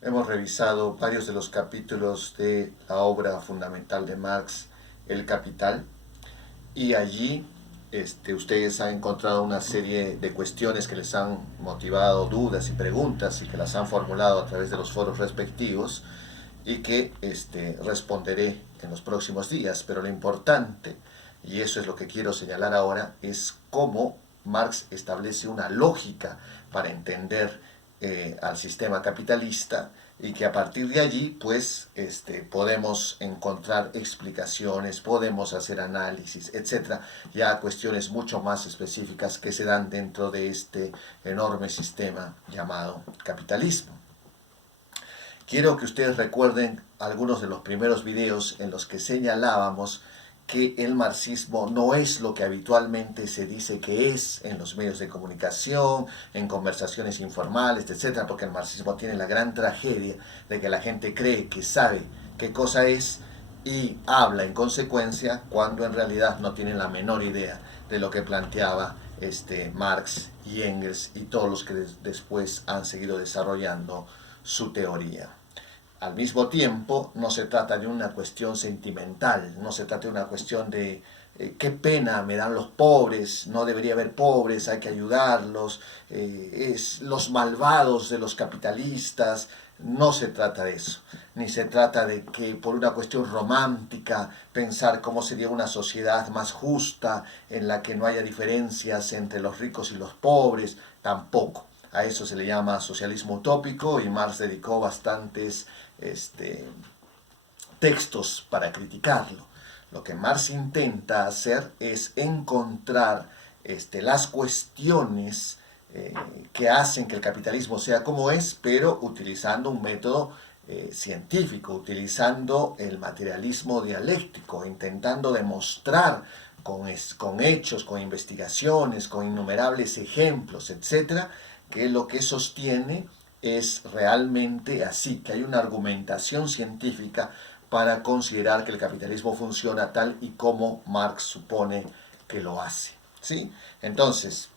Hemos revisado varios de los capítulos de la obra fundamental de Marx, El Capital, y allí ustedes han encontrado una serie de cuestiones que les han motivado dudas y preguntas y que las han formulado a través de los foros respectivos y que responderé en los próximos días. Pero lo importante, y eso es lo que quiero señalar ahora, es cómo Marx establece una lógica para entender al sistema capitalista y que a partir de allí pues podemos encontrar explicaciones, podemos hacer análisis, etcétera, ya cuestiones mucho más específicas que se dan dentro de este enorme sistema llamado capitalismo. Quiero que ustedes recuerden algunos de los primeros videos en los que señalábamos que el marxismo no es lo que habitualmente se dice que es en los medios de comunicación, en conversaciones informales, etcétera, porque el marxismo tiene la gran tragedia de que la gente cree que sabe qué cosa es y habla en consecuencia cuando en realidad no tienen la menor idea de lo que planteaba Marx y Engels y todos los que después han seguido desarrollando su teoría. Al mismo tiempo, no se trata de una cuestión sentimental, no se trata de una cuestión de qué pena me dan los pobres, no debería haber pobres, hay que ayudarlos, es los malvados de los capitalistas. No se trata de eso, ni se trata de que por una cuestión romántica pensar cómo sería una sociedad más justa en la que no haya diferencias entre los ricos y los pobres, tampoco. A eso se le llama socialismo utópico y Marx dedicó bastantes textos para criticarlo. Lo que Marx intenta hacer es encontrar las cuestiones que hacen que el capitalismo sea como es, pero utilizando un método científico, utilizando el materialismo dialéctico, intentando demostrar con hechos, con investigaciones, con innumerables ejemplos, etcétera, que lo que sostiene es realmente así, que hay una argumentación científica para considerar que el capitalismo funciona tal y como Marx supone que lo hace. ¿Sí? Entonces,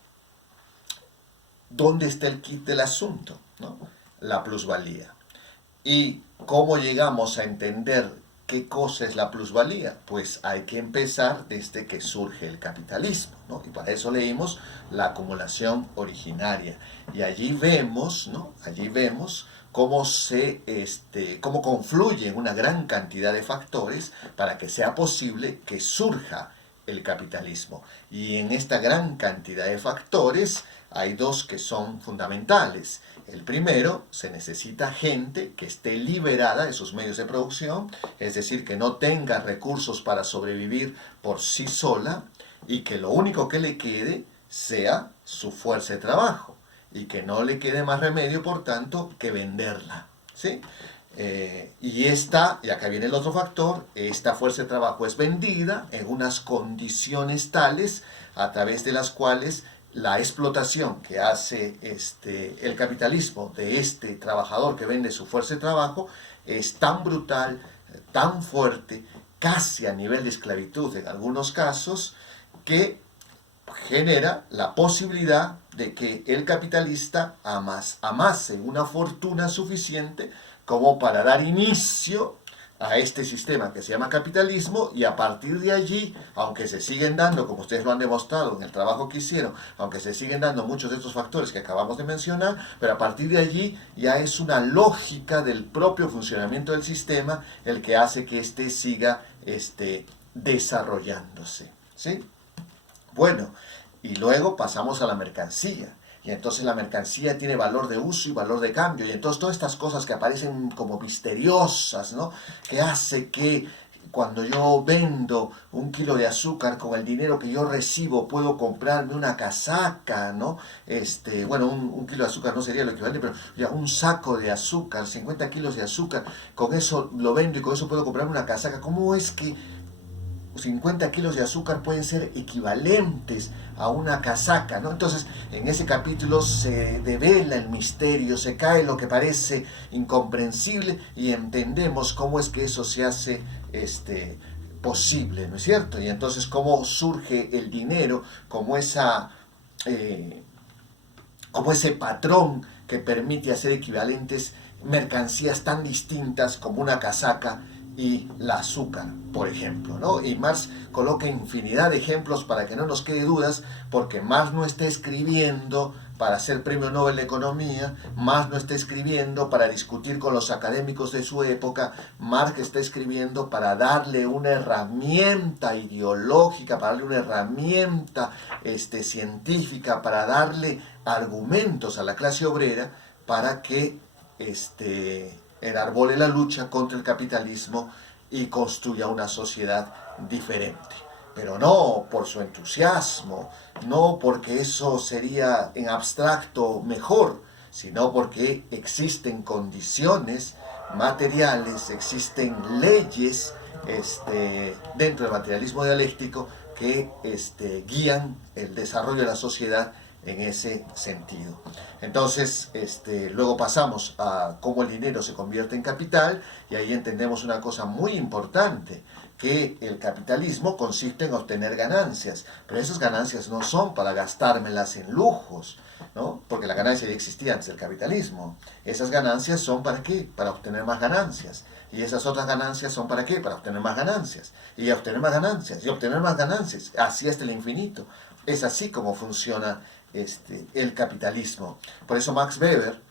¿dónde está el kit del asunto? ¿No? La plusvalía. ¿Y cómo llegamos a entender qué cosa es la plusvalía? Pues hay que empezar desde que surge el capitalismo, ¿no? Y para eso leímos la acumulación originaria. Y allí vemos, ¿no? Allí vemos cómo confluyen una gran cantidad de factores para que sea posible que surja el capitalismo. Y en esta gran cantidad de factores hay dos que son fundamentales. El primero, se necesita gente que esté liberada de sus medios de producción, es decir, que no tenga recursos para sobrevivir por sí sola y que lo único que le quede sea su fuerza de trabajo y que no le quede más remedio, por tanto, que venderla. ¿Sí? Y acá viene el otro factor, esta fuerza de trabajo es vendida en unas condiciones tales a través de las cuales la explotación que hace el capitalismo de este trabajador que vende su fuerza de trabajo es tan brutal, tan fuerte, casi a nivel de esclavitud en algunos casos, que genera la posibilidad de que el capitalista amase una fortuna suficiente como para dar inicio a este sistema que se llama capitalismo y a partir de allí, aunque se siguen dando, como ustedes lo han demostrado en el trabajo que hicieron, aunque se siguen dando muchos de estos factores que acabamos de mencionar, pero a partir de allí ya es una lógica del propio funcionamiento del sistema el que hace que éste siga desarrollándose. ¿Sí? Bueno, y luego pasamos a la mercancía. Y entonces la mercancía tiene valor de uso y valor de cambio. Y entonces todas estas cosas que aparecen como misteriosas, ¿no? Que hace que cuando yo vendo 1 kilo de azúcar con el dinero que yo recibo puedo comprarme una casaca, ¿no? Bueno, un kilo de azúcar no sería lo equivalente, pero ya un saco de azúcar, 50 kilos de azúcar, con eso lo vendo y con eso puedo comprarme una casaca. ¿Cómo es que 50 kilos de azúcar pueden ser equivalentes a una casaca, ¿no? Entonces, en ese capítulo se devela el misterio, se cae lo que parece incomprensible y entendemos cómo es que eso se hace posible, ¿no es cierto? Y entonces cómo surge el dinero como como ese patrón que permite hacer equivalentes mercancías tan distintas como una casaca y la azúcar, por ejemplo, ¿no? Y Marx coloca infinidad de ejemplos para que no nos quede dudas, porque Marx no está escribiendo para ser premio Nobel de Economía, Marx no está escribiendo para discutir con los académicos de su época, Marx está escribiendo para darle una herramienta ideológica, para darle una herramienta científica, para darle argumentos a la clase obrera para que enarbole la lucha contra el capitalismo y construya una sociedad diferente. Pero no por su entusiasmo, no porque eso sería en abstracto mejor, sino porque existen condiciones materiales, existen leyes dentro del materialismo dialéctico que guían el desarrollo de la sociedad en ese sentido. Entonces, luego pasamos a cómo el dinero se convierte en capital y ahí entendemos una cosa muy importante, que el capitalismo consiste en obtener ganancias, pero esas ganancias no son para gastármelas en lujos, ¿no? Porque la ganancia ya existía antes del capitalismo. Esas ganancias son ¿para qué? Para obtener más ganancias. Y esas otras ganancias son ¿para qué? Para obtener más ganancias. Y obtener más ganancias. Y obtener más ganancias. Así hasta el infinito. Es así como funciona el capitalismo. Por eso Max Weber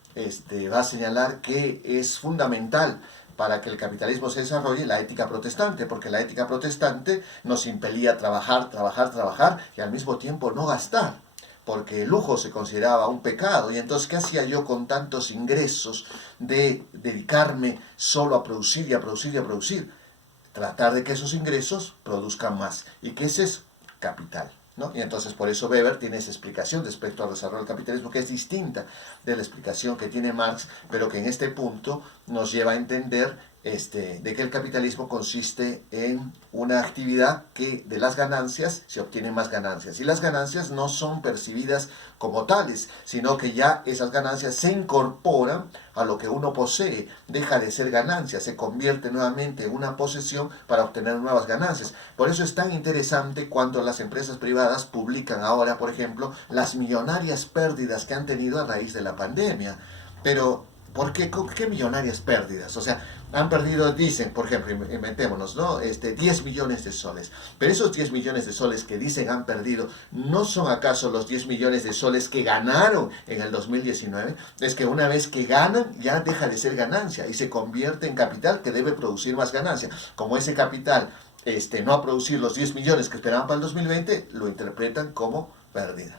va a señalar que es fundamental para que el capitalismo se desarrolle la ética protestante, porque la ética protestante nos impelía trabajar, trabajar, trabajar y al mismo tiempo no gastar, porque el lujo se consideraba un pecado. Y entonces, ¿qué hacía yo con tantos ingresos de dedicarme solo a producir y a producir y a producir? Tratar de que esos ingresos produzcan más. ¿Y qué es eso? Capital, ¿no? Y entonces por eso Weber tiene esa explicación respecto al desarrollo del capitalismo que es distinta de la explicación que tiene Marx, pero que en este punto nos lleva a entender de que el capitalismo consiste en una actividad que de las ganancias se obtienen más ganancias. Y las ganancias no son percibidas como tales, sino que ya esas ganancias se incorporan a lo que uno posee, deja de ser ganancia, se convierte nuevamente en una posesión para obtener nuevas ganancias. Por eso es tan interesante cuando las empresas privadas publican ahora, por ejemplo, las millonarias pérdidas que han tenido a raíz de la pandemia. Pero, ¿por qué? ¿Qué millonarias pérdidas? O sea, han perdido, dicen, por ejemplo, inventémonos, ¿no? 10 millones de soles. Pero esos 10 millones de soles que dicen han perdido, ¿no son acaso los 10 millones de soles que ganaron en el 2019? Es que una vez que ganan, ya deja de ser ganancia y se convierte en capital que debe producir más ganancia. Como ese capital no a producir los 10 millones que esperaban para el 2020, lo interpretan como pérdida.